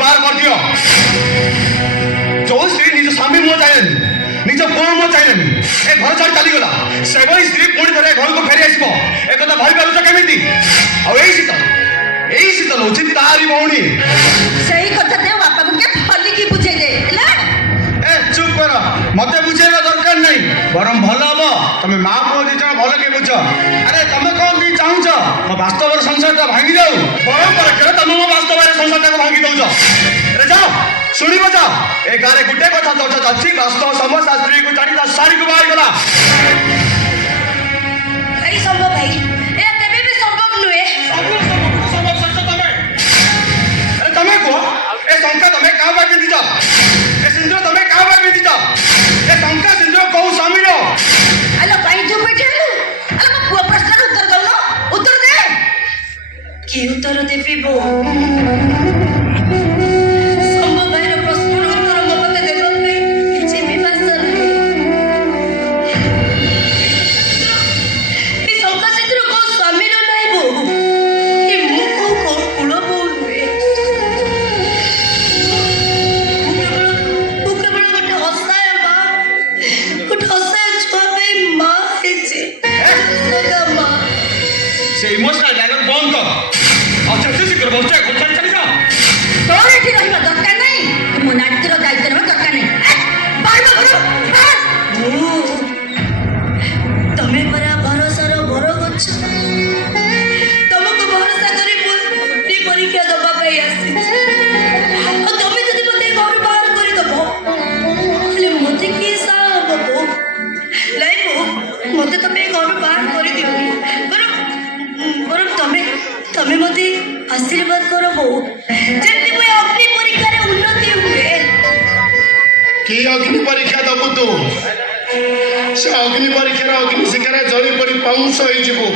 बाहर कर दियो जो स्त्री निज स्वामी मुह चाहिए निज पुओ मुह चाहिए ए घर छाड़ी चलीगला से स्त्री पुणी थे घर को फेरी आसब एक भाई पार केमी आई शीतल हूँ तारी भौणी सही कथा दे बापा को क्या फली की बुझे दे ए चुप कर मत बुझेगा दरकार नहीं बरम भल हम तुम माँ पुओ दी जन भल के बुझ अरे तुम कौन भी चाहूच मो वास्तव संसार भांगी जाऊ बरम पर तुम मो वास्तव संसार भांगी दौच अरे जाओ शुणव जाओ ए गाँव गोटे कथा चर्चा चलती वास्तव समस्त स्त्री को जानी साड़ी को बाहर गला संभव भाई ए तेबे भी संभव नुहे तमें कह ए शंका तमें क्या बार पिंधिच ए सिंदूर तमें क्या बार पिंधिच ए शंका सिंदूर कौ स्वामी रो अलो भाई चुप बैठे अलो मो पुआ प्रश्न उत्तर दो ना उत्तर दे की उत्तर देबी बो संभव भाई रो प्रश्न उत्तर मो पते देबो नहीं जे भी भाषा रे ए शंका सिंदूर कौ स्वामी रो नहीं बो ए मु को कुलो बो नुहे से इमोशनल डायलॉग बंद कर और जल्दी से कर बच्चा को चली जा तोर एठी रहिबा दरकार नहीं मो नाट्यर दायित्व रे दरकार नहीं बार करो तमे परा भरोसा रो भरो गछ तमको भरोसा करी नी परीक्षा दबा पे आसी और तमे जदी मते घर बाहर करी दबो ले मते की साब बो लाइबो मते तमे घर बाहर करी दियो पर तमे मते आशीर्वाद करो बो जेति कोई अग्नि परीक्षा रे उन्नति हुए की अग्नि परीक्षा दबु तू से अग्नि परीक्षा रे अग्नि शिखर जली पड़ी पाउंस होई जिवो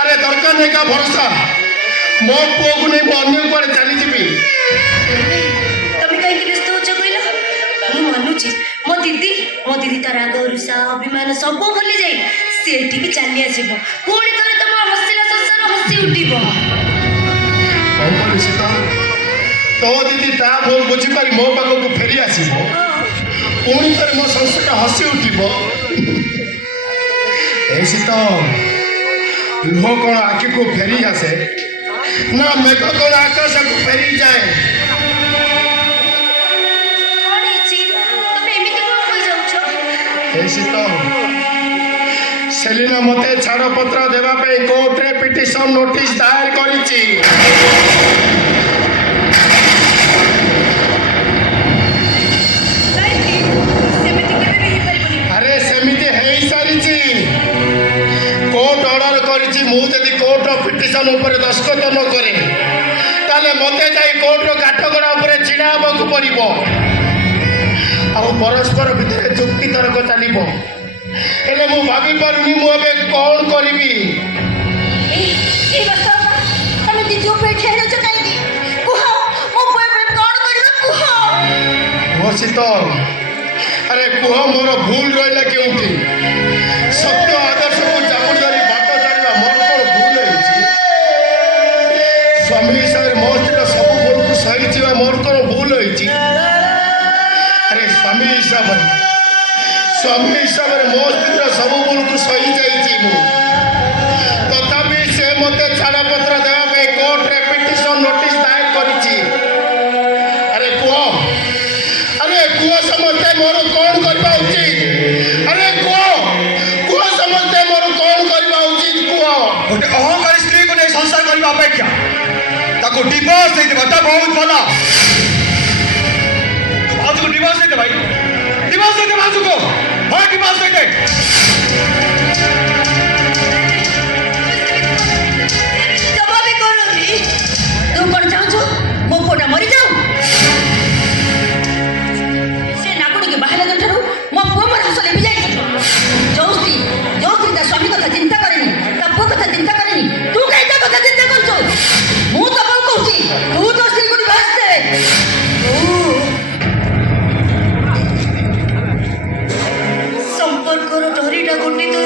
अरे दरकार नहीं का भरोसा मो पुओ को नहीं अन्य को चली जीवी तमे काई कि व्यस्त हो कइला मु मानुची मो दीदी तार राग रुषा अभिमान सब भूली जाई सेठी की चली आसीबो कोणी करे तम हसिला संसार हसी उठिबो तो दीदी ता भूल बुझी पारी मो पाख को फेरी आसीबो पुणी थे मो संसार हसी उठिबो ऐसी तो लुह कौन आखि को फेरी आसे ना मेघ कौन आकाश को फेरी जाए ऐसी तो सेलिना मते छाड़ पत्र देवा पे कोर्ट रे पिटिशन नोटिस दायर करिछि अरे सेमिति हेई सारिछि कोर्ट ऑर्डर करिछि मु जदी कोर्ट रो पिटिशन ऊपर दस्तखत न करे ताले मते जाई कोर्ट रो काठगड़ा ऊपर छिड़ा बकु पड़िबो आ परस्पर भितर चुक्ति तर्क चलिबो हेले मु भाबी परनी मु अबे कोन करबी ए बता तमे दीदी पे ठेरो चकाई दी कुहो मो बॉयफ्रेंड कोन करबा कुहो हो शीतल अरे कुह मोर भूल रहिला केउठी सत्य आदर्श को जामुन धरी बाट चलिबा मोर कोन भूल होइछि स्वामी हिसाब मो स्त्री सब भूल को सही जीवा मोर कोन भूल होइछि अरे स्वामी हिसाब मो स्त्री सब भूल को सही जाइछि मु तथापि से मते छाड़ा पत्र देवा पे कोर्ट रे पिटिशन नोटिस दायर करिछि अरे कुह समझते मोर कौन करबा उचित अरे कुह समझते मोर कौन करबा उचित कुह गोटे अहंकारी स्त्री को नहीं संसार करबा अपेक्षा ताको डिवोर्स दे देबा ता बहुत भला आज को डिवोर्स दे दे भाई डिवोर्स दे दे बाजू को हां डिवोर्स दे दे जवाब करो नी तू कोन चाहू छो मो पोटा मरि जाऊ बाहर गंठरू मो पुओ मन हसले भी जाई जो स्त्री ता स्वामी कथा चिंता करेनी ता पुओ कथा चिंता करेनी तू काई ता कथा चिंता करछो मु तो कौन कहूची तू तो स्त्री को डिवोर्स दे संपर्क रो डोरीटा गुंडी तो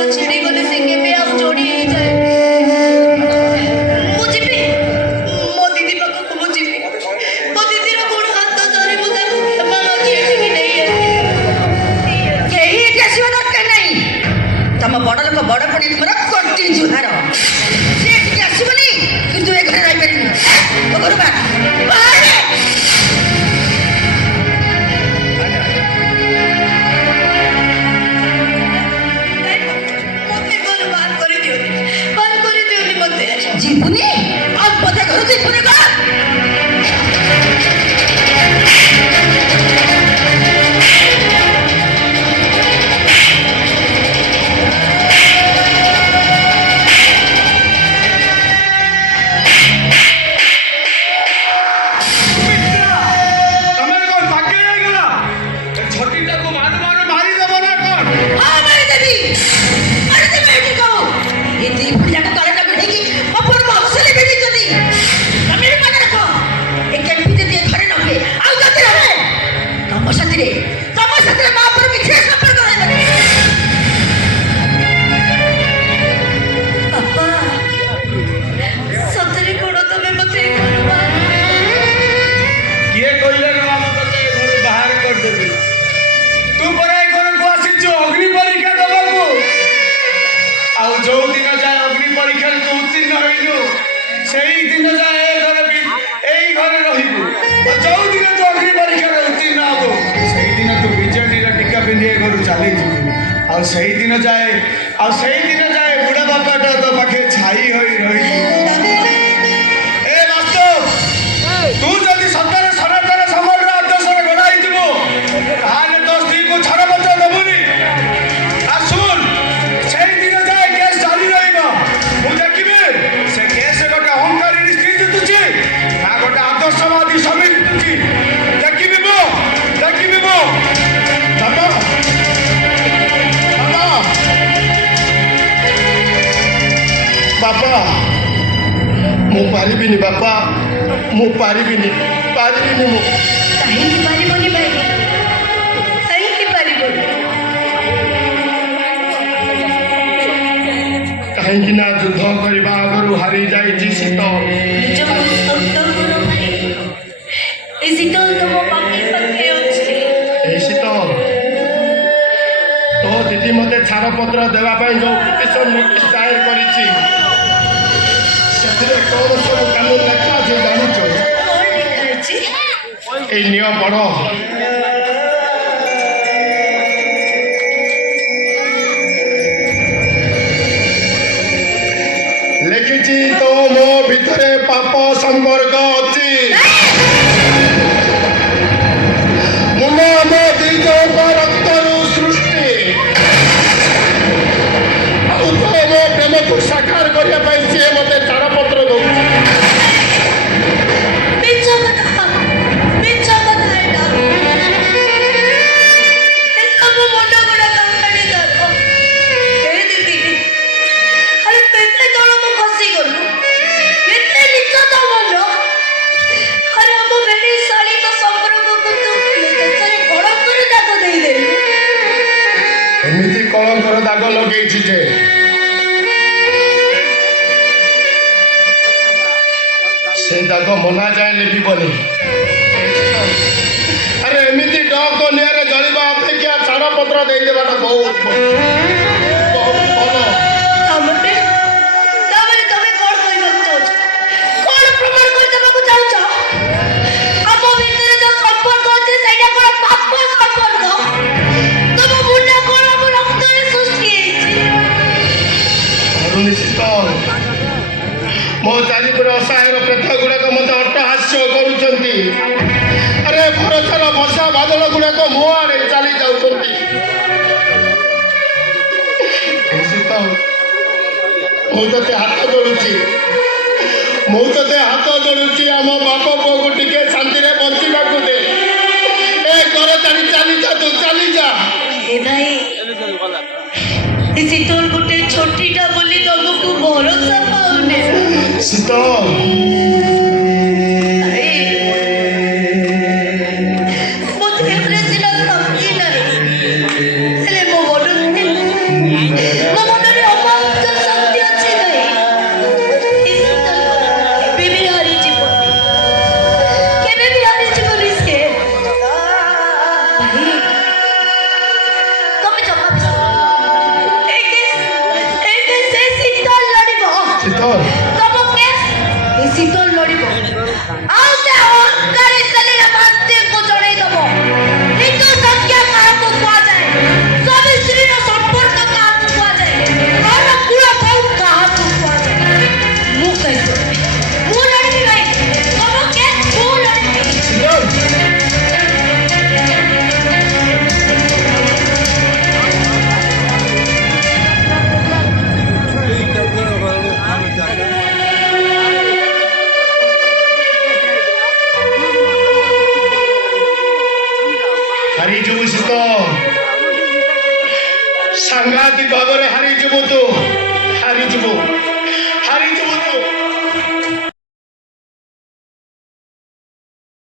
ମୋର କୋଟି ଜୁହାର ସେ ଟିକେ ଆସିବନି କିନ୍ତୁ ଏ ଘରେ ରହିପାରିବି ଓ ଘରୁ ବାହାରେ জীবনী আর পথে ঘরে জীবনে जाए बुढ़ा बापाटा तो पाखे छाई होई रही ए बास्तव तू जदि सत्तर सनातन समाज आदर्श गढ़ाई दिबो ताले तो स्त्री को छाड़ पत्र देबुनी आ सुन सेई दिन जाए केस जारी रहिबो मु देखिबे से केस गोटे अहंकारी स्त्री जितुची ना गोटे आदर्शवादी स्वामी जितुची देखिबे मो बापा मु पारिबिनी बापा मु पारिबिनी मु कहीं पारिबनी भाई कहीं पारिबनी कहीं ना युद्ध करबा आगरु हारी जाईची शीतल जब शब्द करो भाई ए शीतल तो मो पाखे अछि ए शीतल तो दीदी मते छाड़ पत्र देवा पई जो पिटिशन नोटिस दायर करिछि ସେଥିରେ କଣ ସବୁ କାନୁନ ଲେଖା ଅଛି ଜାଣିଛ କଣ ଲେଖା ଅଛି এই নিয়ম পড় লেখিছি তো ମୋ ଭିତରେ ପାପ ସମ୍ପର୍କ ଅଛି ମୁଁ ମୋ ଦି ଜଣଙ୍କ ରକ୍ତରୁ ସୃଷ୍ଟି ଆଉ ତ ମୋ ପ୍ରେମକୁ ସାକାର କରିବା ପାଇଁ ସିଏ ମତେ ଛାଡ଼ପତ୍ର ଦଉଛି ଏମିତି କଳଙ୍କର ଦାଗ ଲଗେଇଛି ଯେ ସେ ଦାଗ ମନା ଯାଏ ଲିଭିବନି ଆରେ ଏମିତି ଡକ ନିଆଁରେ ଜଳିବା ଅପେକ୍ଷା ଛାଡ଼ପତ୍ର ଦେଇଦେବାଟା ବହୁତ ଭଲ ମୋ ଚାରିପଟେ ଅସହାୟର ପ୍ରେତ ଗୁଡ଼ାକ ମୋତେ ଅଟ୍ଟହାସ୍ୟ କରୁଛନ୍ତି ଆରେ ଭରସାର ବର୍ଷା ବାଦଲ ଗୁଡ଼ାକ ମୋ ଆଡ଼େ ଚାଲି ଯାଉଛନ୍ତି ମୁଁ ତତେ ହାତ ଯୋଡୁଛି ଆମ ବାପ ପୁଅକୁ ଟିକେ ଶାନ୍ତିରେ ବଞ୍ଚିବାକୁ ଦେ ଏ ଘର ଛାଡ଼ି ଚାଲିଯା ତୁ ଚାଲିଯା ए भाई शीतल गोटे छोटीटा बोली तुमको भरोसा पाउने शीतल ଶୀତଲ ତମ କେସ୍ ଏ ଶୀତଲ ଲଢିବ ଆଉ ସେ ଅହଙ୍କାରୀ ଶୈଳୀରେ ବାନ୍ତିକୁ ଜଣେଇଦବ ହିନ୍ଦୁ ସଂଖ୍ୟା କାହାକୁ କୁହାଯାଏ ସ୍ୱାମୀ ସ୍ତ୍ରୀର ସମ୍ପର୍କ କାହାକୁ କୁହାଯାଏ ଘର କୂଳ ବୋଉ କାହାକୁ କୁହାଯାଏ ମୁଁ କେସ୍ ଲଢିବି ମୁଁ ଲଢିବି ଭାଇ ତମ କେସ୍ ମୁଁ ଲଢିବି ଶୀତଲ ହାରିଯିବୁ ଶୀତଲ ସାଂଘାତିକ ଭାବରେ ହାରିଯିବୁ ତୁ ହାରିଯିବୁ